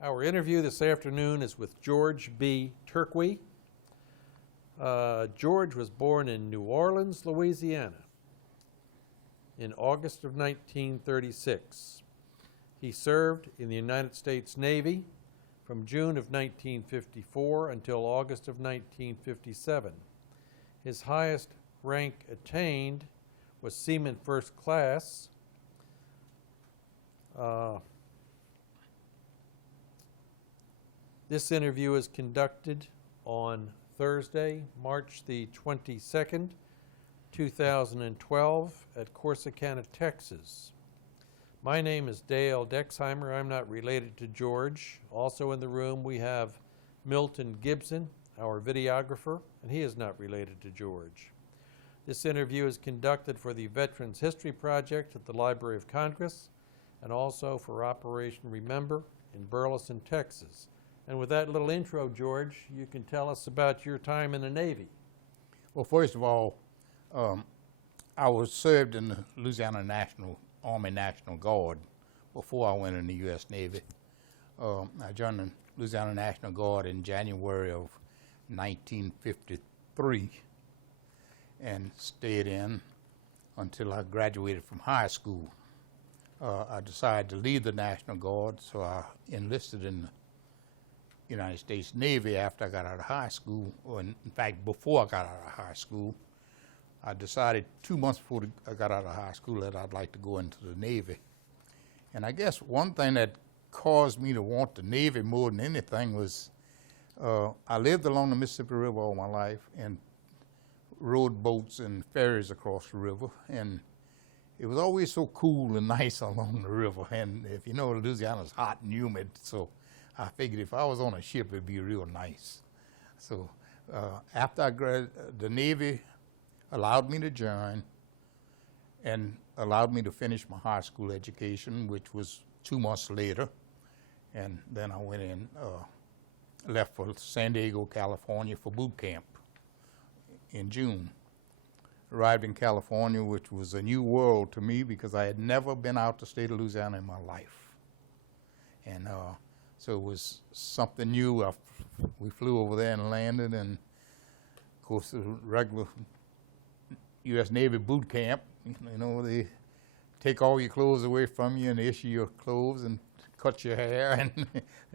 Our interview this afternoon is with George B. Tircuit. George was born in New Orleans, Louisiana in August of 1936. He served in the United States Navy from June of 1954 until August of 1957. His highest rank attained was Seaman First Class. This interview is conducted on Thursday, March the 22nd, 2012 at Corsicana, Texas. My name is Dale Dexheimer. I'm not related to George. Also in the room we have Milton Gibson, our videographer, and he is not related to George. This interview is conducted for the Veterans History Project at the Library of Congress and also for Operation Remember in Burleson, Texas. And with that little intro, George, you can tell us about your time in the Navy. Well, first of all, I was served in the Louisiana Army National Guard before I went in the U.S. Navy. I joined the Louisiana National Guard in January of 1953 and stayed in until I graduated from high school. I decided to leave the National Guard, so I enlisted in the United States Navy after I got out of high school, or in fact before I got out of high school. I decided 2 months before I got out of high school that I'd like to go into the Navy. And I guess one thing that caused me to want the Navy more than anything was I lived along the Mississippi River all my life and rode boats and ferries across the river, and it was always so cool and nice along the river. And if you know, Louisiana's hot and humid, so I figured if I was on a ship, it'd be real nice. So after I graduated, the Navy allowed me to join and allowed me to finish my high school education, which was 2 months later. And then I went in, left for San Diego, California for boot camp in June. Arrived in California, which was a new world to me because I had never been out the state of Louisiana in my life. And so it was something new. We flew over there and landed, and of course the regular U.S. Navy boot camp, you know, they take all your clothes away from you and issue your clothes and cut your hair,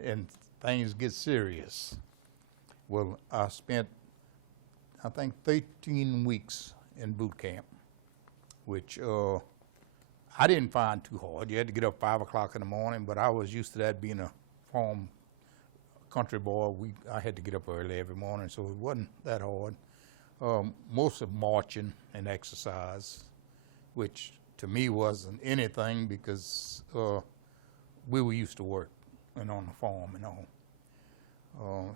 and things get serious. Well, I spent, I think, 13 weeks in boot camp, which I didn't find too hard. You had to get up 5 o'clock in the morning, but I was used to that being a farm country boy. I had to get up early every morning, so it wasn't that hard. Most of marching and exercise, which to me wasn't anything because we were used to work and on the farm and all.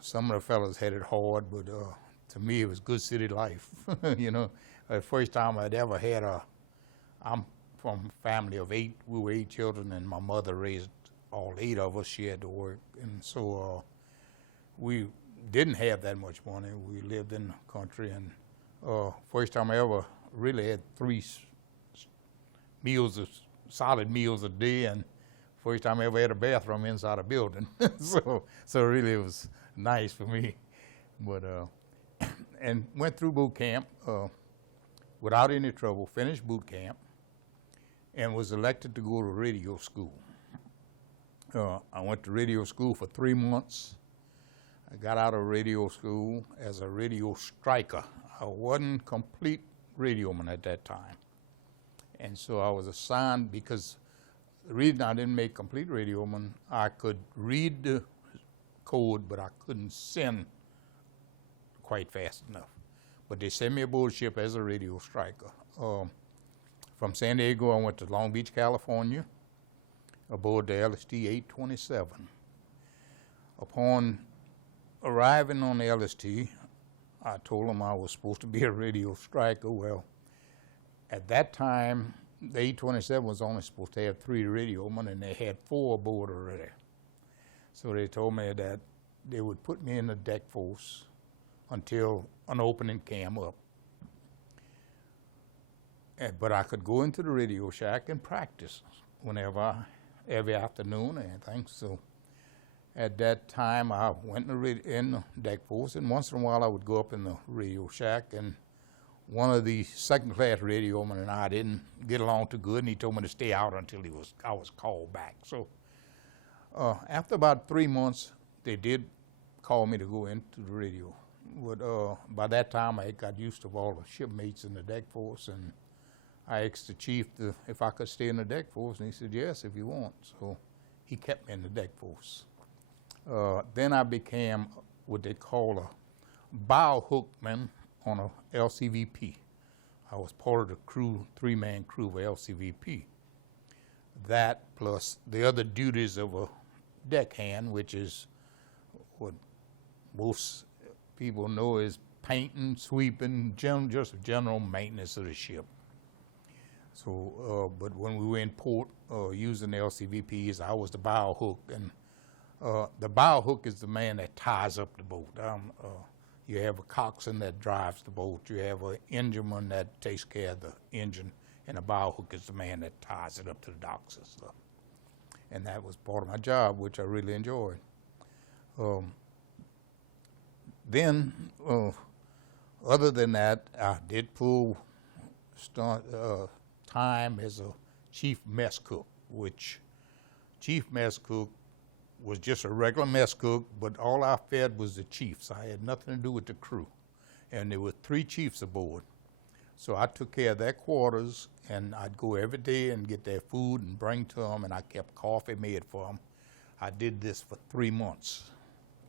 Some of the fellas had it hard, but to me it was good city life. You know, the first time I'd ever had I'm from a family of 8. We were 8 children, and my mother raised all 8 of us. She had to work, and so we didn't have that much money. We lived in the country, and first time I ever really had 3 solid meals a day, and first time I ever had a bathroom inside a building. so really it was nice for me. But and went through boot camp without any trouble, finished boot camp, and was elected to go to radio school. I went to radio school for 3 months. I got out of radio school as a radio striker. I wasn't complete radioman at that time. And so I was assigned, because the reason I didn't make complete radioman, I could read the code, but I couldn't send quite fast enough. But they sent me aboard ship as a radio striker. From San Diego, I went to Long Beach, California, aboard the LST 827. Upon arriving on the LST, I told them I was supposed to be a radio striker. Well, at that time, the 827 was only supposed to have 3 radiomen, and they had 4 aboard already. So they told me that they would put me in the deck force until an opening came up. But I could go into the radio shack and practice whenever, every afternoon or anything. So, At that time, I went in the deck force, and once in a while I would go up in the radio shack, and one of the second-class radiomen and I didn't get along too good, and he told me to stay out until I was called back. So after about 3 months, they did call me to go into the radio. But by that time, I got used to all the shipmates in the deck force, and I asked the chief if I could stay in the deck force, and he said, yes, if you want. So he kept me in the deck force. Then I became what they call a bow hookman on a LCVP. I was part of the crew, 3-man crew of LCVP. That plus the other duties of a deckhand, which is what most people know is painting, sweeping, just general maintenance of the ship. So, but when we were in port using the LCVPs, I was the bow hook, and the bow hook is the man that ties up the boat. You have a coxswain that drives the boat. You have an engineman that takes care of the engine, and a bow hook is the man that ties it up to the docks and stuff. And that was part of my job, which I really enjoyed. Then, other than that, I did pull time as a chief mess cook, which chief mess cook was just a regular mess cook, but all I fed was the chiefs. I had nothing to do with the crew. And there were 3 chiefs aboard. So I took care of their quarters, and I'd go every day and get their food and bring to them, and I kept coffee made for them. I did this for 3 months,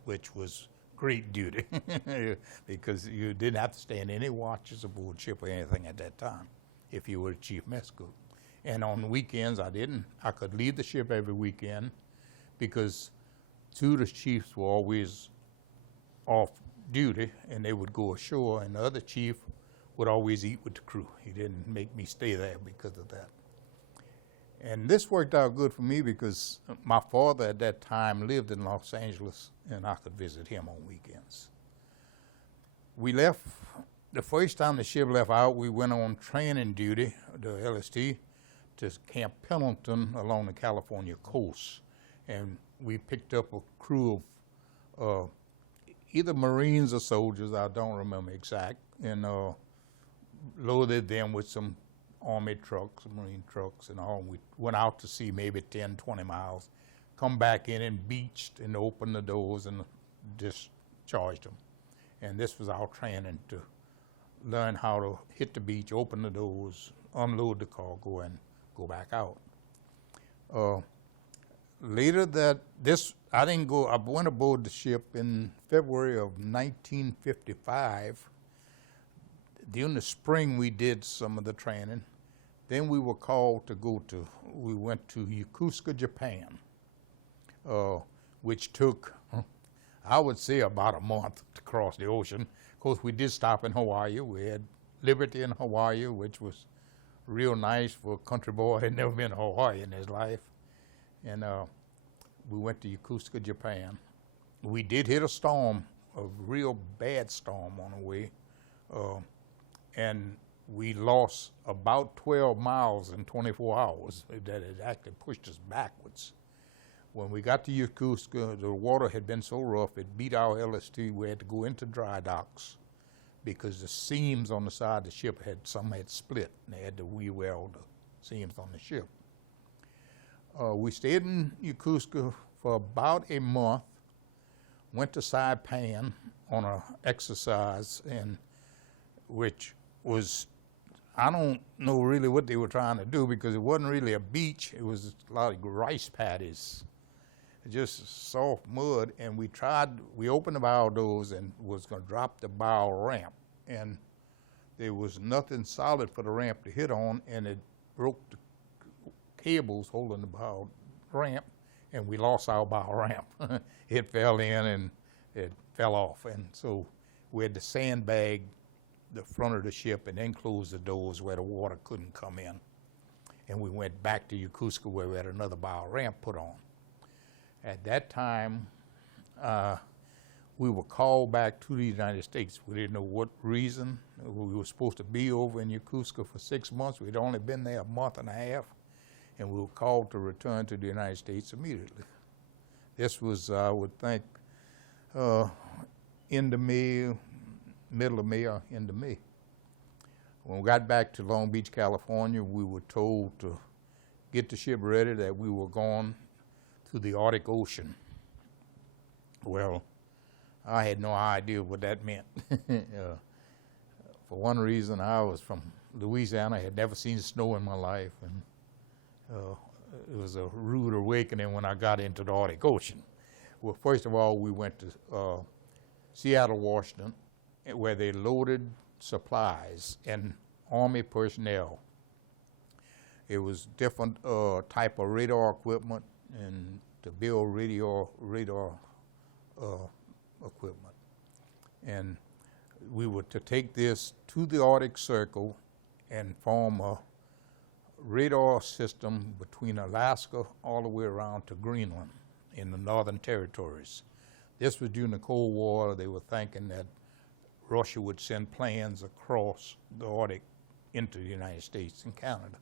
which was great duty because you didn't have to stand any watches aboard ship or anything at that time if you were a chief mess cook. And on weekends, I could leave the ship every weekend because 2 of the chiefs were always off duty, and they would go ashore, and the other chief would always eat with the crew. He didn't make me stay there because of that. And this worked out good for me because my father at that time lived in Los Angeles, and I could visit him on weekends. We left, the first time the ship left out, we went on training duty, the LST, to Camp Pendleton along the California coast. And we picked up a crew of either Marines or soldiers, I don't remember exact, and loaded them with some Army trucks, Marine trucks and all. We went out to sea maybe 10, 20 miles, come back in and beached and opened the doors and discharged them. And this was our training to learn how to hit the beach, open the doors, unload the cargo, and go back out. Later I went aboard the ship in February of 1955. During the spring, we did some of the training. Then we were called we went to Yokosuka, Japan, which took, I would say, about a month to cross the ocean. Of course, we did stop in Hawaii. We had Liberty in Hawaii, which was real nice for a country boy who had never been to Hawaii in his life. And we went to Yokosuka, Japan. We did hit a storm, a real bad storm on the way. And we lost about 12 miles in 24 hours. That it actually pushed us backwards. When we got to Yokosuka, the water had been so rough, it beat our LST. We had to go into dry docks because the seams on the side of the ship some had split, and they had to re-weld the seams on the ship. We stayed in Yokosuka for about a month, went to Saipan on an exercise, which was, I don't know really what they were trying to do because it wasn't really a beach. It was a lot of rice paddies, just soft mud. And we opened the bow doors and was going to drop the bow ramp. And there was nothing solid for the ramp to hit on, and it broke the cables holding the bow ramp, and we lost our bow ramp. It fell in and it fell off. And so we had to sandbag the front of the ship and then close the doors where the water couldn't come in. And we went back to Yokosuka where we had another bow ramp put on. At that time, we were called back to the United States. We didn't know what reason. We were supposed to be over in Yokosuka for 6 months. We'd only been there a month and a half, and we were called to return to the United States immediately. This was, I would think, end of May, middle of May or end of May. When we got back to Long Beach, California, we were told to get the ship ready, that we were going to the Arctic Ocean. Well, I had no idea what that meant. For one reason, I was from Louisiana. I had never seen snow in my life, and it was a rude awakening when I got into the Arctic Ocean. Well, first of all, we went to Seattle, Washington, where they loaded supplies and Army personnel. It was different type of radar equipment and to build radar equipment. And we were to take this to the Arctic Circle and form a radar system between Alaska all the way around to Greenland in the Northern Territories. This was during the Cold War. They were thinking that Russia would send planes across the Arctic into the United States and Canada.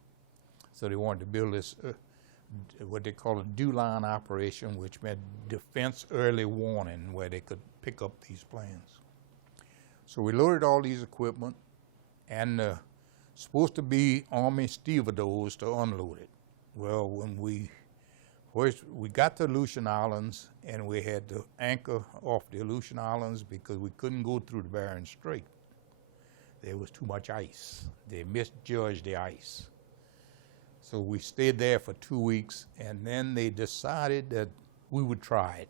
So they wanted to build this, what they call a DEW-line operation, which meant defense early warning, where they could pick up these planes. So we loaded all these equipment, and supposed to be Army stevedores to unload it. Well, when we got to Aleutian Islands, and we had to anchor off the Aleutian Islands because we couldn't go through the Bering Strait. There was too much ice. They misjudged the ice. So we stayed there for 2 weeks, and then they decided that we would try it.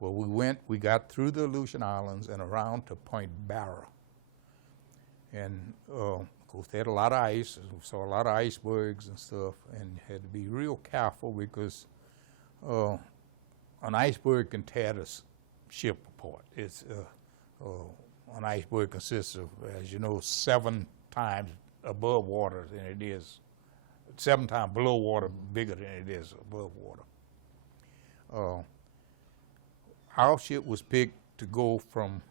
Well, we got through the Aleutian Islands and around to Point Barrow. And of course, they had a lot of ice. We saw a lot of icebergs and stuff, and had to be real careful because an iceberg can tear the ship apart. It's an iceberg consists of, as you know, 7 times above water than it is, 7 times below water, bigger than it is above water. Our ship was picked to go from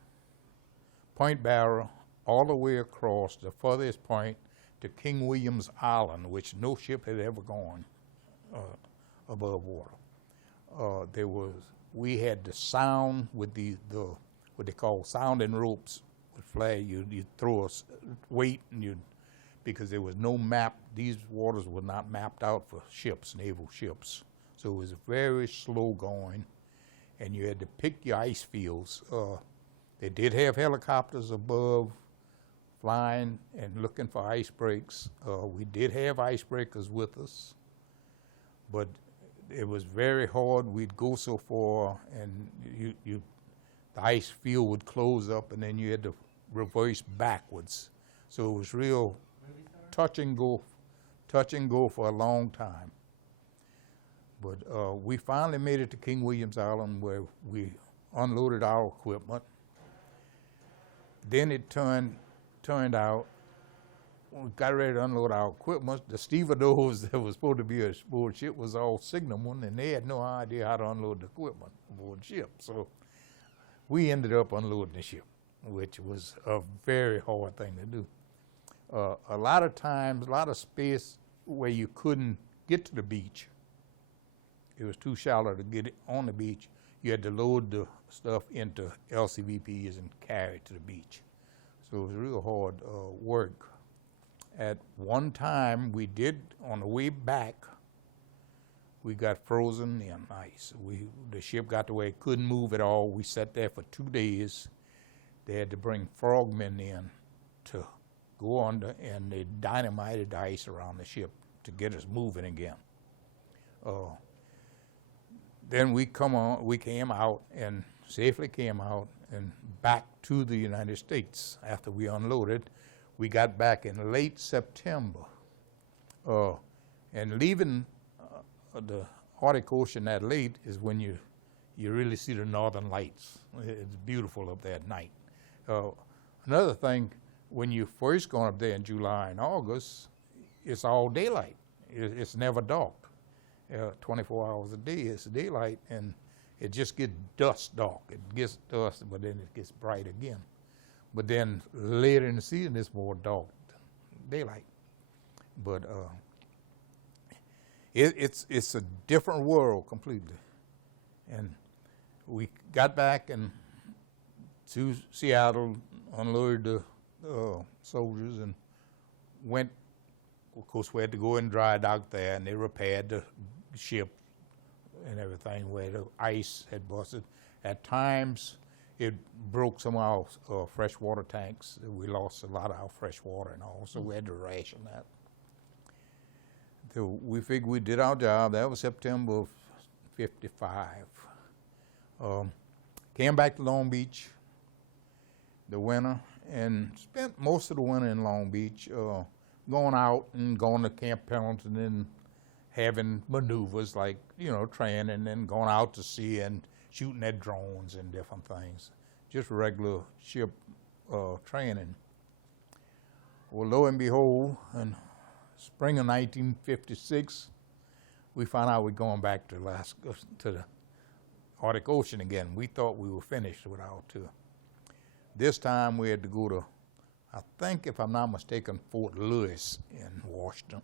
Point Barrow all the way across the furthest point to King William's Island, which no ship had ever gone above water. We had to sound with the what they call sounding ropes with flag. You'd throw a weight, and because there was no map, these waters were not mapped out for ships, naval ships. So it was very slow going, and you had to pick your ice fields. They did have helicopters above flying and looking for ice breaks. We did have icebreakers with us, but it was very hard. We'd go so far, and the ice field would close up, and then you had to reverse backwards. So it was real touch and go for a long time. But we finally made it to King William's Island, where we unloaded our equipment. Then it turned out, when we got ready to unload our equipment, the stevedores that was supposed to be aboard ship was all signalmen, and they had no idea how to unload the equipment aboard ship. So we ended up unloading the ship, which was a very hard thing to do. A lot of times, a lot of space where you couldn't get to the beach. It was too shallow to get it on the beach. You had to load the stuff into LCVPs and carry it to the beach. So it was real hard work. At one time, we did, on the way back, we got frozen in ice. The ship got to where it couldn't move at all. We sat there for 2 days. They had to bring frogmen in to go under, and they dynamited the ice around the ship to get us moving again. Then we came out and safely came out and back to the United States after we unloaded. We got back in late September. And leaving the Arctic Ocean that late is when you really see the northern lights. It's beautiful up there at night. Another thing, when you first go up there in July and August, it's all daylight. It's never dark. 24 hours a day, it's daylight, and it just gets dusk dark. It gets dusk, but then it gets bright again. But then later in the season, it's more dark than daylight. But it's a different world completely. And we got back and to Seattle, unloaded the soldiers, and went. Of course, we had to go in dry dock there, and they repaired the ship and everything where the ice had busted. At times, it broke some of our freshwater tanks. We lost a lot of our fresh water and all, so we had to ration that. So we figured we did our job. That was September of '55. Came back to Long Beach the winter and spent most of the winter in Long Beach, going out and going to Camp Pendleton and having maneuvers like, training, and then going out to sea and shooting at drones and different things. Just regular ship training. Well, lo and behold, in spring of 1956, we found out we're going back to Alaska, to the Arctic Ocean again. We thought we were finished with our tour. This time we had to go to, I think, if I'm not mistaken, Fort Lewis in Washington.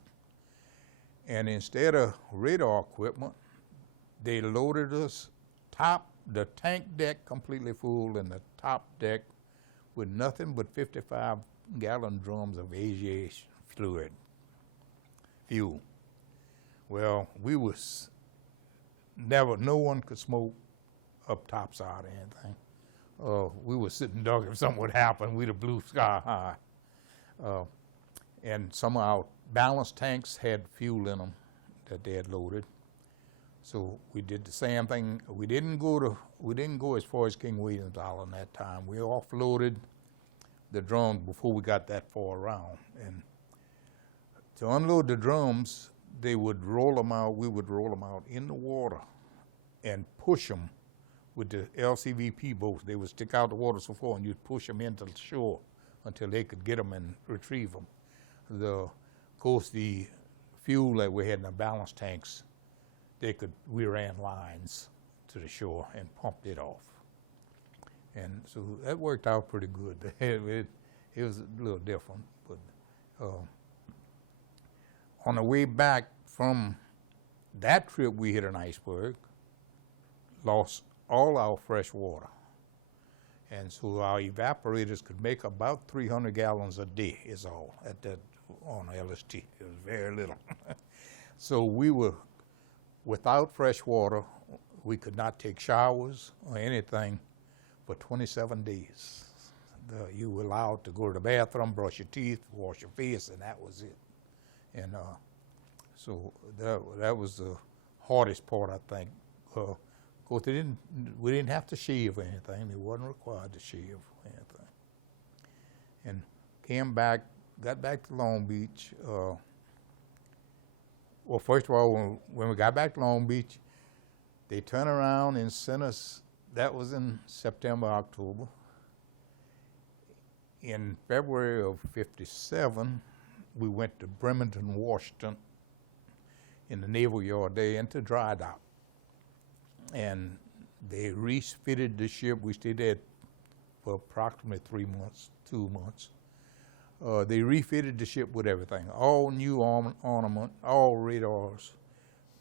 And instead of radar equipment, they loaded us the tank deck completely full, and the top deck with nothing but 55-gallon drums of aviation fuel. Well, no one could smoke up topside or anything. We were sitting duck. If something would happen, we'd have blew sky high. And some of our ballast tanks had fuel in them that they had loaded. So we did the same thing. We didn't go as far as King William's Island that time. We offloaded the drums before we got that far around. And to unload the drums, they would roll them out. We would roll them out in the water and push them with the LCVP boats. They would stick out the water so far, and you'd push them into the shore until they could get them and retrieve them. Of course, the fuel that we had in the ballast tanks, we ran lines to the shore and pumped it off. And so that worked out pretty good. It was a little different. But on the way back from that trip, we hit an iceberg, lost all our fresh water. And so our evaporators could make about 300 gallons a day is all at that on LST. It was very little. So we were without fresh water. We could not take showers or anything for 27 days. You were allowed to go to the bathroom, brush your teeth, wash your face, and that was it. And so that was the hardest part, I think. Of course, we didn't have to shave or anything. They wasn't required to shave or anything. And got back to Long Beach. Well, first of all, when we got back to Long Beach, they turned around and sent us, that was in September, October. In February of '57, we went to Bremerton, Washington, in the Naval Yard there into dry dock. And they refitted the ship. We stayed there for approximately 2 months. They refitted the ship with everything, all new ornament, all radars,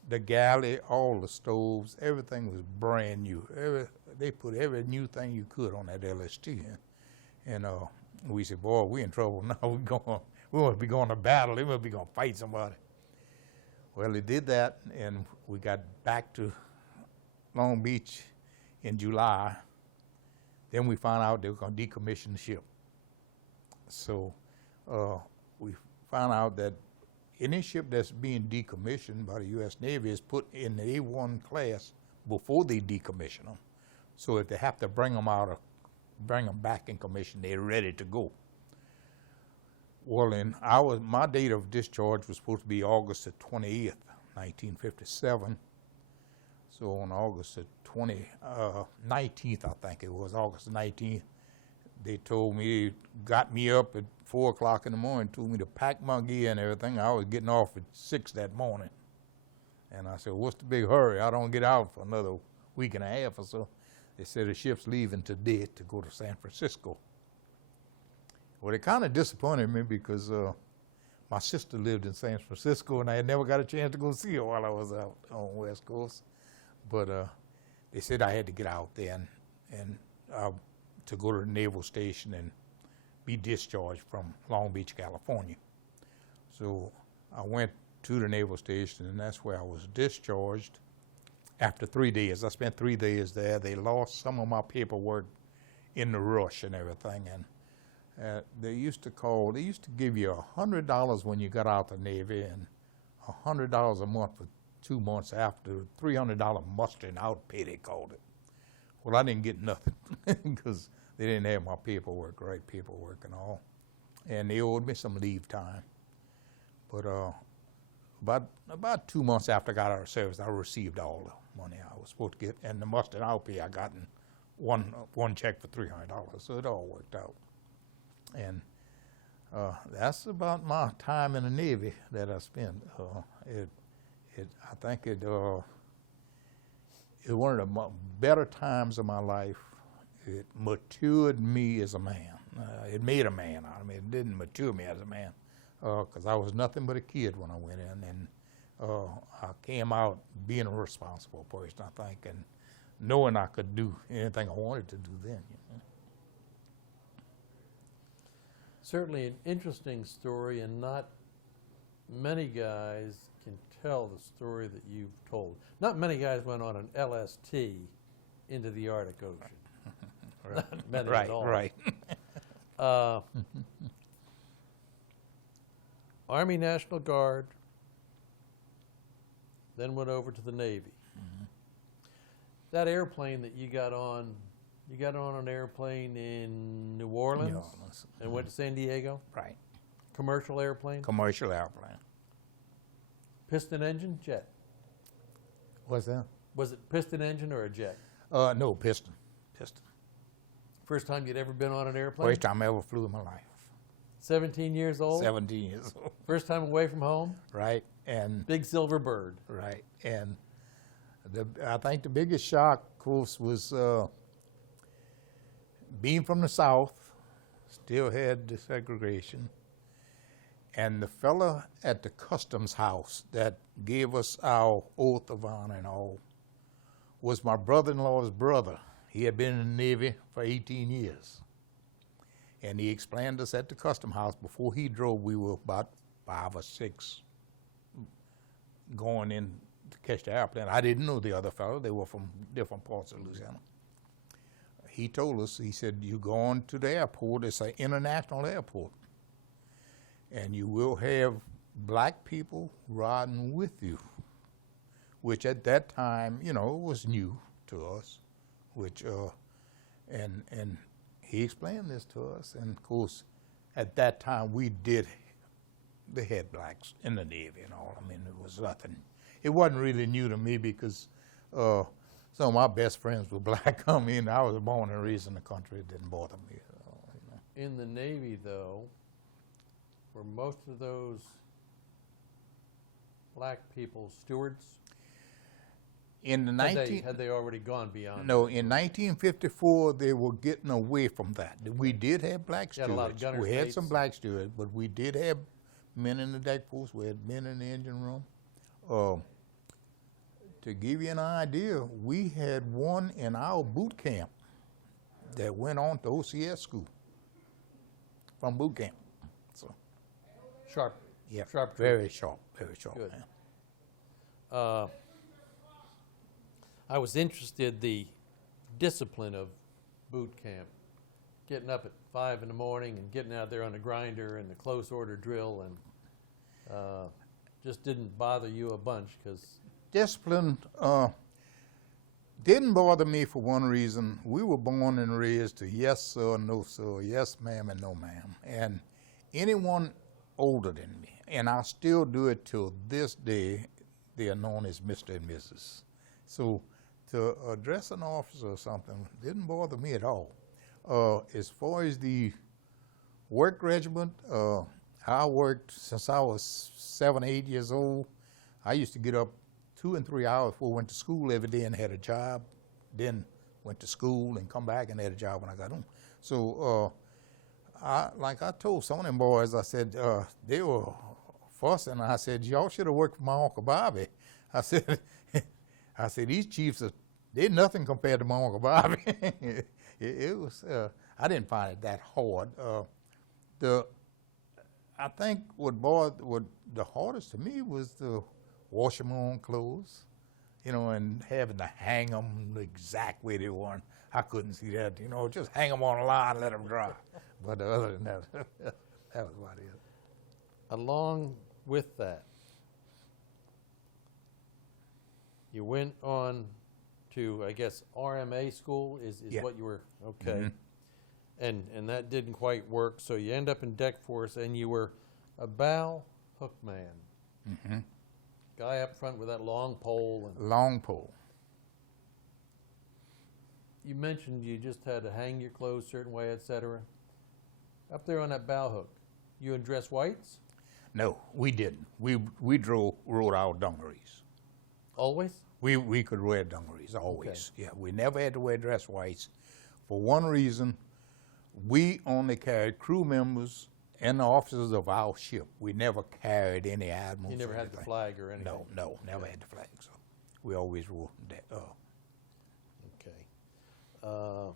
the galley, all the stoves, everything was brand new. They put every new thing you could on that LST. And we said, boy, we in trouble now. We must be going to battle. They must be going to fight somebody. Well, they did that, and we got back to Long Beach in July. Then we found out they were going to decommission the ship. So we found out that any ship that's being decommissioned by the U.S. Navy is put in the A1 class before they decommission them. So if they have to bring them back in commission, they're ready to go. Well, my date of discharge was supposed to be August the 28th, 1957. So on August the 19th, I think it was, August the 19th, they told me, got me up at 4 o'clock in the morning, told me to pack my gear and everything. I was getting off at 6 that morning. And I said, what's the big hurry? I don't get out for another week and a half or so. They said the ship's leaving today to go to San Francisco. Well, it kind of disappointed me because my sister lived in San Francisco, and I had never got a chance to go see her while I was out on West Coast. But they said I had to get out there and to go to the naval station and be discharged from Long Beach, California. So I went to the naval station, and that's where I was discharged after 3 days. I spent 3 days there. They lost some of my paperwork in the rush and everything, and they used to give you $100 when you got out of the Navy and $100 a month for 2 months after, $300 mustering out pay, they called it. Well, I didn't get nothing because they didn't have my paperwork, right paperwork and all, and they owed me some leave time. But about 2 months after I got out of service, I received all the money I was supposed to get, and the mustard out pay I got in one check for $300, so it all worked out. And that's about my time in the Navy that I spent. I think it was one of the better times of my life. It matured me as a man. It made a man out of me. It didn't mature me as a man, because I was nothing but a kid when I went in, and I came out being a responsible person, I think, and knowing I could do anything I wanted to do then. You know? Certainly an interesting story, and not many guys can tell the story that you've told. Not many guys went on an LST into the Arctic Ocean. Right. Not many Right, at all. right. Army National Guard, then went over to the Navy. Mm-hmm. That airplane that you got on an airplane in New Orleans, New Orleans. And went to San Diego? Right. Commercial airplane? Commercial airplane. Piston engine, jet? What's that? Was it piston engine or a jet? No, piston. Piston. First time you'd ever been on an airplane? First time I ever flew in my life. 17 years old? 17 years old. First time away from home? Right. And Big silver bird. right. And I think the biggest shock, of course, was being from the South, still had the segregation. And the fella at the customs house that gave us our oath of honor and all was my brother-in-law's brother. He had been in the Navy for 18 years. And he explained us at the custom house before he drove. We were about 5 or 6 going in to catch the airplane. I didn't know the other fellow. They were from different parts of Louisiana. He told us, he said, you go on to the airport, it's an international airport, and you will have black people riding with you, which at that time, you know, was new to us, which, and he explained this to us, and of course, at that time, they had blacks in the Navy and all. I mean, it was nothing. It wasn't really new to me because some of my best friends were black. I mean, I was born and raised in the country. It didn't bother me at all. You know. In the Navy, though, were most of those black people stewards? In the Had they already gone beyond? No, in 1954, they were getting away from that. We did have black You had a lot of stewards. gunner's We had mates. some black stewards, but we did have men in the deck post. We had men in the engine room. To give you an idea, we had one in our boot camp that went on to OCS school from boot camp. So, Sharp. yeah, Sharp. very sharp, Good. man. I was interested the discipline of boot camp, getting up at 5 in the morning and getting out there on the grinder and the close order drill, and just didn't bother you a bunch because Discipline didn't bother me for one reason. We were born and raised to yes sir, no sir, yes ma'am, and no ma'am. And anyone older than me, and I still do it till this day, they are known as Mr. and Mrs. So to address an officer or something didn't bother me at all. As far as the work regimen, I worked since I was 7, 8 years old. I used to get up 2 and 3 hours before I went to school every day and had a job, then went to school and come back and had a job when I got home. So like I told some of them boys, I said, they were fussing. I said, y'all should have worked for my Uncle Bobby. I said, these chiefs are Did nothing compared to my Uncle Bobby. It was, I didn't find it that hard. I think what the hardest to me was to wash my own clothes, and having to hang them the exact way they were. I couldn't see that, just hang them on a line and let them dry. But other than that, that was about it. Along with that, you went on to, I guess, RMA school is Yeah. what you were, okay. Mhm. And that didn't quite work, so you end up in deck force, and you were a bow hook man. Mm-hmm. Guy up front with that long pole. And Long pole. you mentioned you just had to hang your clothes a certain way, etc. Up there on that bow hook, you in dress whites? No, we didn't. We rode our dungarees. Always? We could wear dungarees always. Okay. Yeah, we never had to wear dress whites. For one reason, we only carried crew members and the officers of our ship. We never carried any admirals. You never or had the anything. flag or anything? No, never had the flag. So we always wore that. Okay.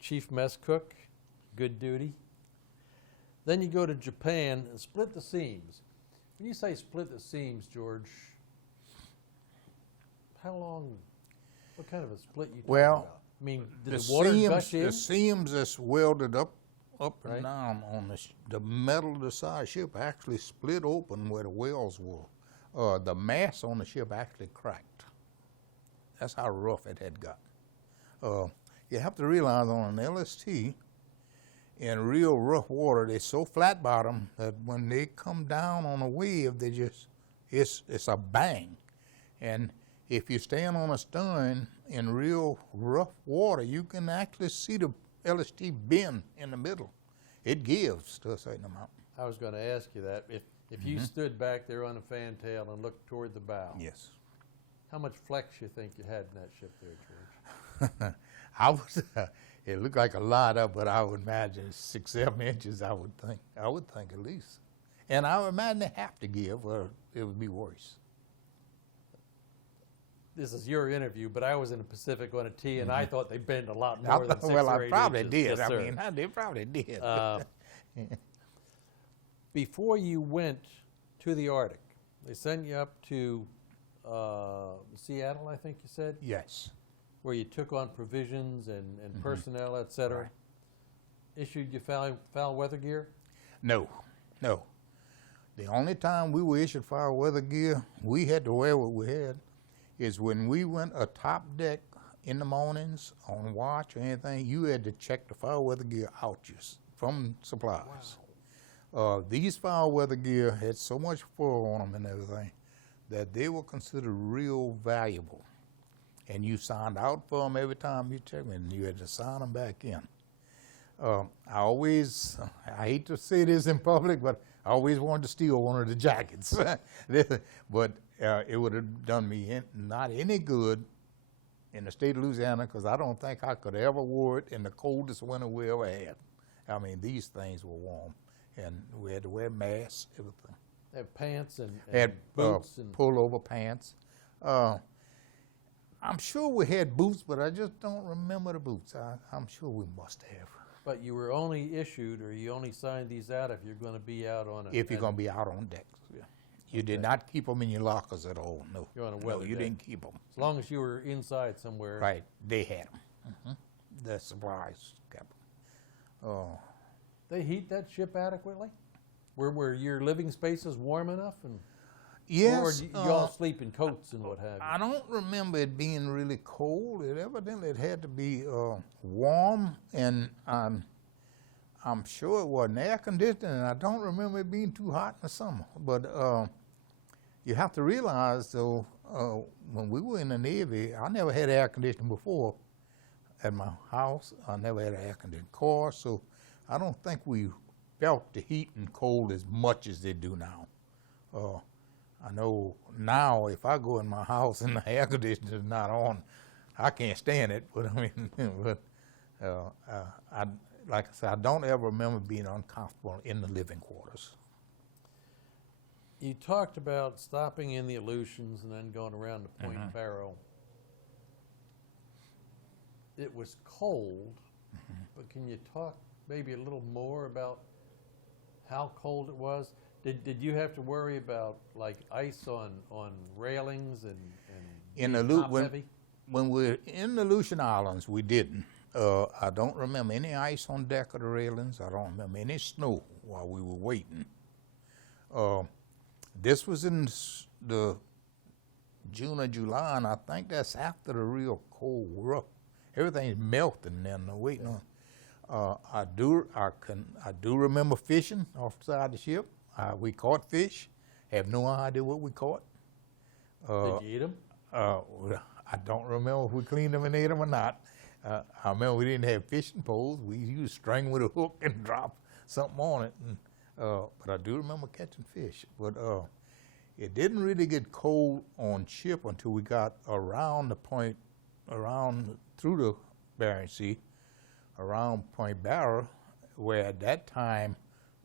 Chief mess cook, good duty. Then you go to Japan and split the seams. When you say split the seams, George, how long, what kind of a split you talking Well, about? I mean, did the water gush in? The seams that's welded up Right. and down on the metal of the side ship actually split open where the welds were. The mast on the ship actually cracked. That's how rough it had got. You have to realize on an LST, in real rough water, they're so flat bottom that when they come down on a wave, it's a bang. And if you stand on a stern in real rough water, you can actually see the LST bend in the middle. It gives to a certain amount. I was going to ask you that. If you stood back there on a fantail and looked toward the bow, Yes. how much flex you think you had in that ship there, George? It looked like a lot up, but I would imagine 6, 7 inches, I would think at least. And I would imagine they have to give or it would be worse. This is your interview, but I was in the Pacific on a T, and I thought they bend a lot more than 6 Well, or I 8 probably inches. did. Yes, sir. I mean, they probably did. Before you went to the Arctic, they sent you up to Seattle, I think you said, Yes. where you took on provisions and personnel, et cetera. Right. Issued you foul weather gear? No. The only time we were issued foul weather gear, we had to wear what we had, is when we went atop deck in the mornings on watch or anything, you had to check the foul weather gear out just from supplies. Wow. These foul weather gear had so much fur on them and everything that they were considered real valuable. And you signed out for them every time you checked them, and you had to sign them back in. I hate to say this in public, but I always wanted to steal one of the jackets. But it would have done me not any good in the state of Louisiana, because I don't think I could ever wear it in the coldest winter we ever had. I mean, these things were warm, and we had to wear masks, everything. They have pants and Had boots and pullover pants. I'm sure we had boots, but I just don't remember the boots. I'm sure we must have. but you were only issued, or you only signed these out if you're going to be out on a. If you're going to be out on deck. Yeah. You did not keep them in your lockers at all, no. You're on a No, weather you deck. didn't keep them. As long as you were inside somewhere. Right, they had them. The supplies kept them. They heat that ship adequately? Were your living spaces warm enough? And Yes. or do y'all sleep in coats and what have you? I don't remember it being really cold. It had to be warm, and I'm sure it wasn't air conditioning, and I don't remember it being too hot in the summer. But you have to realize, though, when we were in the Navy, I never had air conditioning before at my house. I never had an air conditioning car, so I don't think we felt the heat and cold as much as they do now. I know now if I go in my house and the air conditioner is not on, I can't stand it. But I mean, like I said, I don't ever remember being uncomfortable in the living quarters. You talked about stopping in the Aleutians and then going around to Point Barrow. It was cold, but can you talk maybe a little more about how cold it was? Did you have to worry about like ice on railings and In the top heavy? when we're in the Aleutian Islands, we didn't. I don't remember any ice on deck of the railings. I don't remember any snow while we were waiting. This was in the June or July, and I think that's after the real cold, rough. Everything's melting then, waiting on. I do remember fishing off the side of the ship. We caught fish. Have no idea what we caught. Did you eat them? I don't remember if we cleaned them and ate them or not. I remember we didn't have fishing poles. We used string with a hook and drop something on it. And, but I do remember catching fish. But it didn't really get cold on ship until we got around the point, through the Bering Sea, around Point Barrow, where at that time,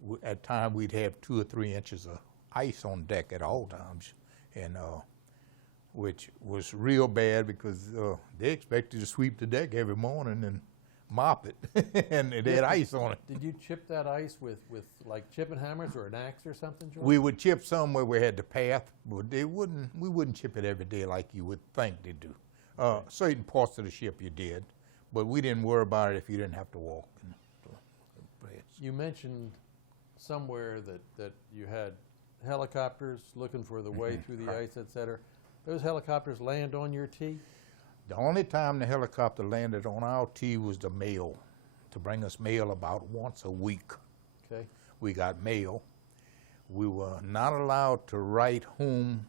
we'd have 2 or 3 inches of ice on deck at all times, and which was real bad because they expected to sweep the deck every morning and mop it, and it had ice on it. Did you chip that ice with like chipping hammers or an axe or something, George? We would chip some where we had the path, but we wouldn't chip it every day like you would think they do. Certain parts of the ship you did, but we didn't worry about it if you didn't have to walk. You mentioned somewhere that you had helicopters looking for the way through the ice, et cetera. Those helicopters land on your tee? The only time the helicopter landed on our tee was the mail, to bring us mail about once a week. Okay. We got mail. We were not allowed to write home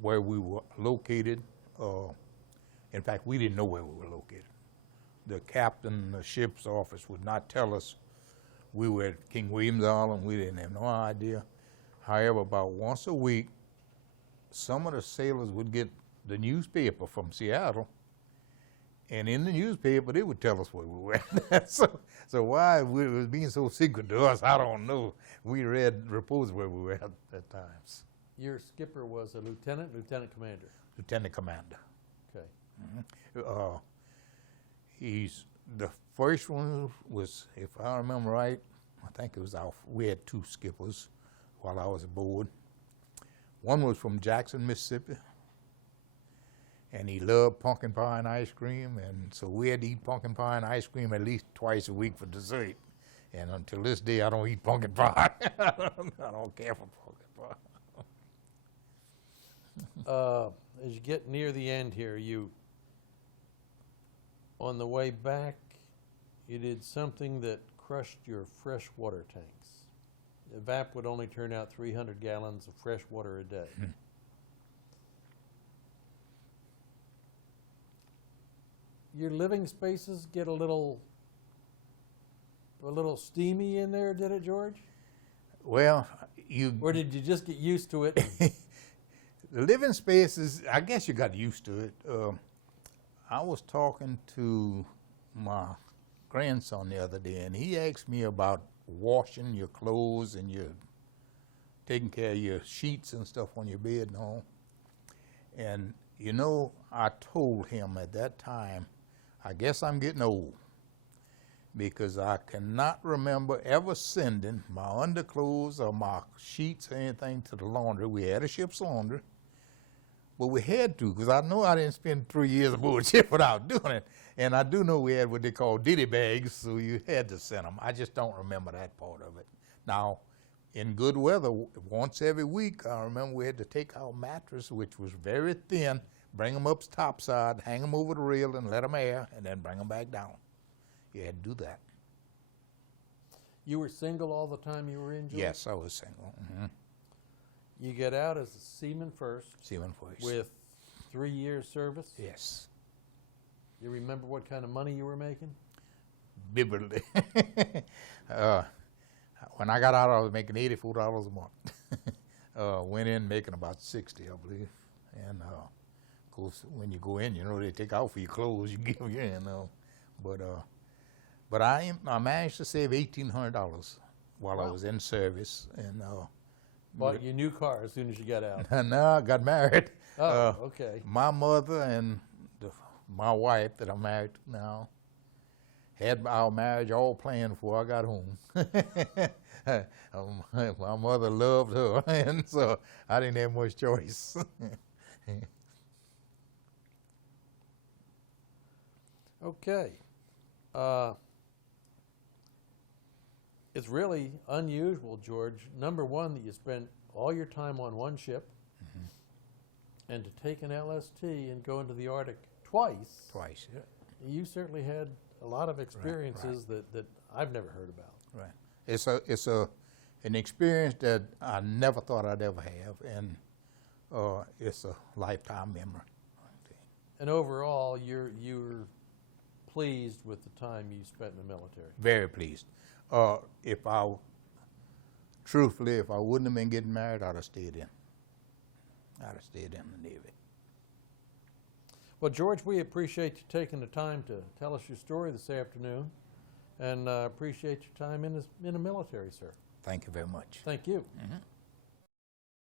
where we were located. In fact, we didn't know where we were located. The captain, the ship's office would not tell us we were at King William's Island. We didn't have no idea. However, about once a week, some of the sailors would get the newspaper from Seattle, and in the newspaper they would tell us where we were at. so why it was being so secret to us, I don't know. We read reports where we were at times. Your skipper was a lieutenant commander? Lieutenant commander. Okay. He's the first one was, if I remember right, I think it was we had 2 skippers while I was aboard. One was from Jackson, Mississippi, and he loved pumpkin pie and ice cream, and so we had to eat pumpkin pie and ice cream at least twice a week for dessert. And until this day, I don't eat pumpkin pie. I don't care for pumpkin pie. As you get near the end here, on the way back, you did something that crushed your freshwater tanks. The VAP would only turn out 300 gallons of fresh water a day. Your living spaces get a little steamy in there, did it, George? Well, Or did you just get used to it? The living spaces, I guess you got used to it. I was talking to my grandson the other day, and he asked me about washing your clothes and taking care of your sheets and stuff on your bed and all. And, you know, I told him at that time, I guess I'm getting old, because I cannot remember ever sending my underclothes or my sheets or anything to the laundry. We had a ship's laundry, but we had to, because I know I didn't spend 3 years aboard ship without doing it. And I do know we had what they call ditty bags, so you had to send them. I just don't remember that part of it. Now, in good weather, once every week, I remember we had to take our mattress, which was very thin, bring them up topside, hang them over the rail and let them air, and then bring them back down. You had to do that. You were single all the time you were in, George? Yes, I was single. You get out as a seaman first. Seaman first. With 3 years service? Yes. You remember what kind of money you were making? Vividly. When I got out, I was making $84 a month. Went in making about 60, I believe. And of course, when you go in, you know, they take out for your clothes, you give you in. But I managed to save $1,800 while I was in service, and Bought you a new car as soon as you got out. No, I got married. Oh, okay. My mother and my wife that I'm married to now had our marriage all planned before I got home. My mother loved her, and so I didn't have much choice. Okay. It's really unusual, George. Number one, that you spent all your time on one ship, and to take an LST and go into the Arctic twice. Twice, yeah. You certainly had a lot of experiences that I've never heard about. Right. It's an experience that I never thought I'd ever have, and it's a lifetime memory. And overall, you're pleased with the time you spent in the military. Very pleased. Truthfully, if I wouldn't have been getting married, I'd have stayed in. I'd have stayed in the Navy. Well, George, we appreciate you taking the time to tell us your story this afternoon, and appreciate your time in the military, sir. Thank you very much. Thank you. Mm-hmm.